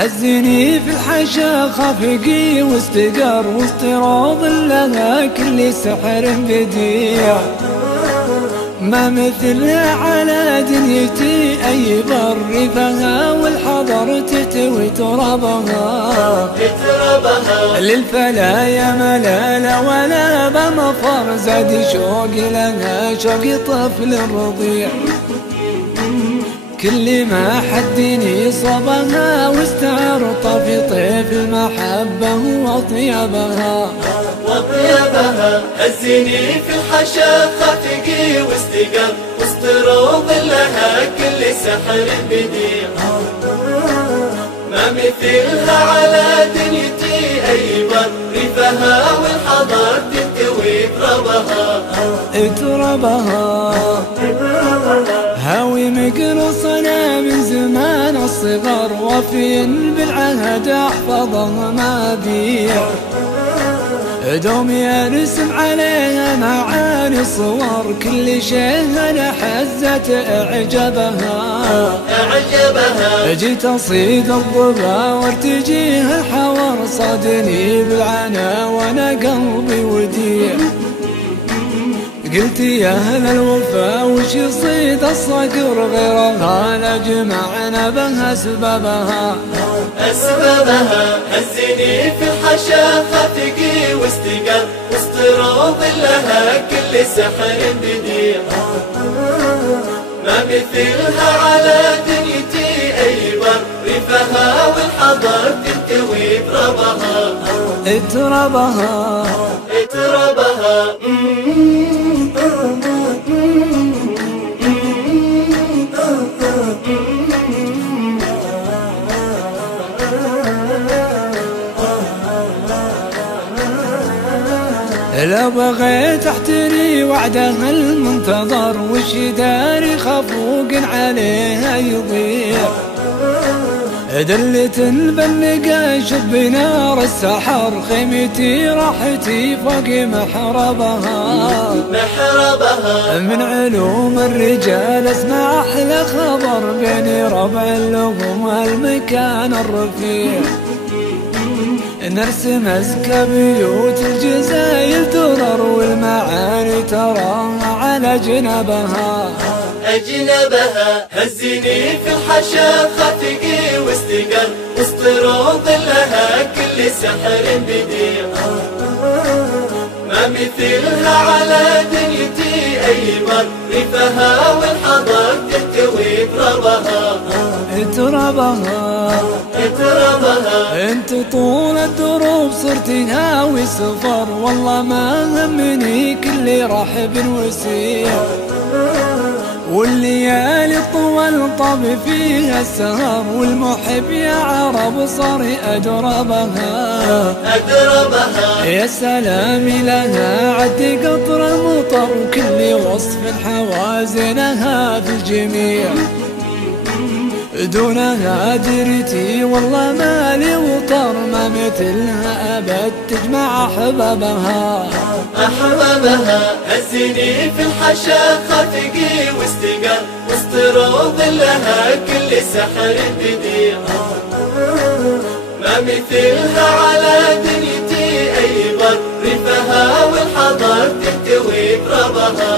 هزني في الحشا خافقي واستقر واستراض لها كل سحر بديع، ما مثلها على دنيتي أي بر فيها والحضر تتوي ترابها. للفلا يا ملالة ولا بمفر زاد شوقي لها شوقي طفل رضيع، كل ما حدني صبها واستعرط في طيف المحبة وطيبها. هزني في الحشا خافقي واستقر واستروض لها كل سحر بديع، ما مثلها على دنيتي أي بر ريفها والحضر تكتوي تربها. هاوي مقرصنا من زمان الصغر وفي بالعهد احفظها ما بيع، دوم يرسم عليها معاني صور كل شيء انا حزت اعجبها. جيت اصيد الظبا وارتجيها الحور صادني بالعنا وانا قلبي وديع، قلت يا اهل الوفا وش يصيد الصقر غيرها لجمعنا بها اسبابها. هزني في الحشا خافقي واستقر واستروض لها كل سحر بديع، ما مثلها على دنيتي أي بر ريفها والحضر تنتوي تربها. لو بغيت احتري وعدها المنتظر وش داري خفوق عليها يضيع، دلة البلقة شب نار السحر خيمتي راحتي فوق محربها. من علوم الرجال اسمع احلى خبر بين ربع لهم المكان الرفيع، نرسم أزكى بيوت الجزايل ترر والمعاني تراها على جنبها. هزني في الحشا خافقي واستقر واستروض لها كل سحر بديع، ما مثلها على دنيتي أي بر ريفها والحضر تكتوي تربها. انت طول الدروب صرت هاوي سفر والله ما همني كل رحب وسيع، والليالي طول طب فيها السهر والمحب يا عرب صار أدربها. يا سلام لها عد قطر المطر وكل وصف حوازنها في الجميع، دونها درتي والله مالي وطر ما مثلها أبد تجمع أحبابها. هزني في الحشا خافقي واستقر واستروض لها كل سحر بديع، ما مثلها على دنيتي أي بر ريفها والحضر تكتوي تربها.